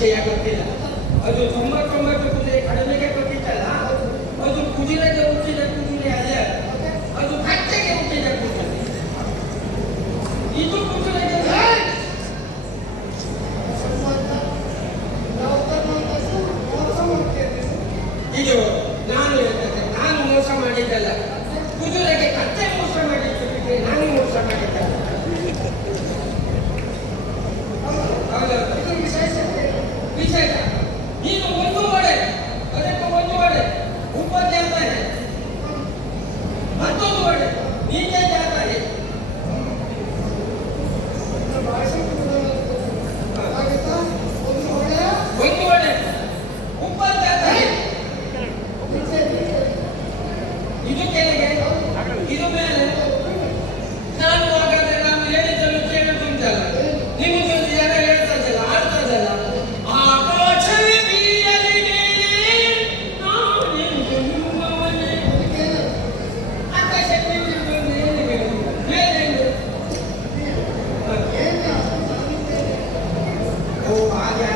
ವಿಷಯ ಗೊತ್ತಿಲ್ಲ. ಅದು 99 ಕುದುರೆ ಕಡಿಮೆಗೆ ಕೊಟ್ಟಿತ್ತಲ್ಲ, ಅದು ಕುದುರೆಗೆ ಹುಟ್ಟಿದ ಕುದುರೆ ಅಲ್ಲ, ಅದು ಕಚ್ಚೆಗೆ ಹುಟ್ಟಿದ ಕುದುರೆ. ಇದು ಕುದುರೆಗೆ ಇದು ನಾನು ಮೋಸ ಮಾಡಿದ್ದಲ್ಲ, ಕುದುರೆಗೆ ಕತ್ತೆ ಮೋಸ ಮಾಡಿದ್ದೆ, ನಾನು ಮೋಸ ಮಾಡಿದ್ದಲ್ಲ. ವಿಶೇಷ ನೀನು ಒಂದು ಒಡೆ ಅದಕ್ಕೆ ಒಂದು ಒಡೆ ऊपर जाता है, ಮತ್ತೊಂದು ಒಡೆ नीचे जाता है. ಒಂದು ಒಡೆ ऊपर जाता है, ಇದು ಕೆಳಗೆ ಇದು ಮೇಲೆ. ನಾನು ಹಾಗಾದ್ರೆ ನಾನು ಹೇಳಿದ್ದನ್ನು ಕೇಳುವುದಿಲ್ಲ, ನಿಮಗೊಂದು ಯಾರ ಹೇಳ್ತದಲ್ಲ ಆಡ್ತದಲ್ಲ, ಆಕಾಶವೇ ಬೀಯಲಿ ಮೇಲೆ ನಾನೆಂಬುವವನೇ. ಆಕಾಶ ಮೇಲೆ ಓ ಹಾಗೆ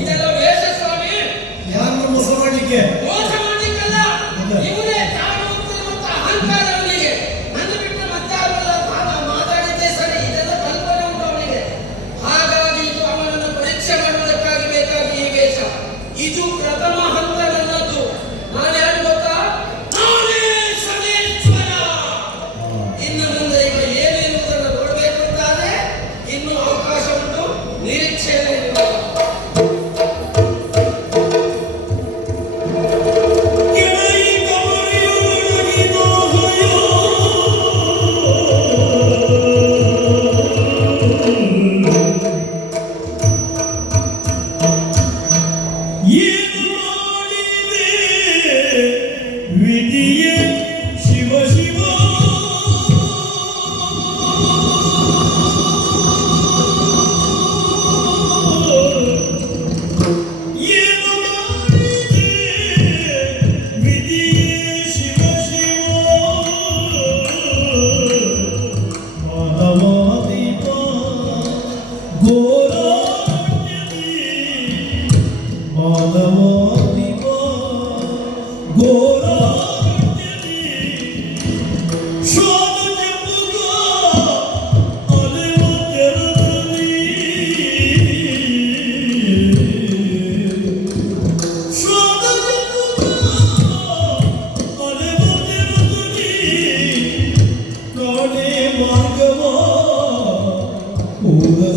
ಇದೆಲ್ಲ ವೇಷ ಸ್ವಾಮಿ. ಯಾರನ್ನು ಮೋಸ ಮಾಡಲಿಕ್ಕೆ? ಮೋಸ ಮಾಡಲಿಕ್ಕಲ್ಲ, ಇವನೇ ತಾಳುವಂತ ಅಹಂಕಾರ ಅವನಿಗೆ. ನನ್ನ ಬಿಟ್ಟ ಮತ್ತಾರಲ್ಲ, ಮಾತಾಡಿದ್ದೇ ಸರಿ, ಇದೆಲ್ಲ ಕಲ್ಪನೆ ಉಂಟು ಅವನಿಗೆ. ಹಾಗಾಗಿ ಇದು ಅವನನ್ನು ಪರೀಕ್ಷೆ ಮಾಡುವುದಕ್ಕಾಗಿ ಬೇಕಾಗಿ ಈ ವೇಷ. ಇದು ಪ್ರಥಮ ಹಂತ ನನ್ನದು. ನಾನು ಯಾರು ಗೊತ್ತಾ? ನಾನೇ ಶನೇಶ್ವರ. ಇನ್ನು ಮುಂದೆ ಈಗ ಏನಿರುವುದನ್ನು ನೋಡಬೇಕು ಅಂತಾದ್ರೆ ಇನ್ನು ಅವಕಾಶ ಉಂಟು, ನಿರೀಕ್ಷೆ ಇಲ್ಲ.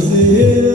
Ser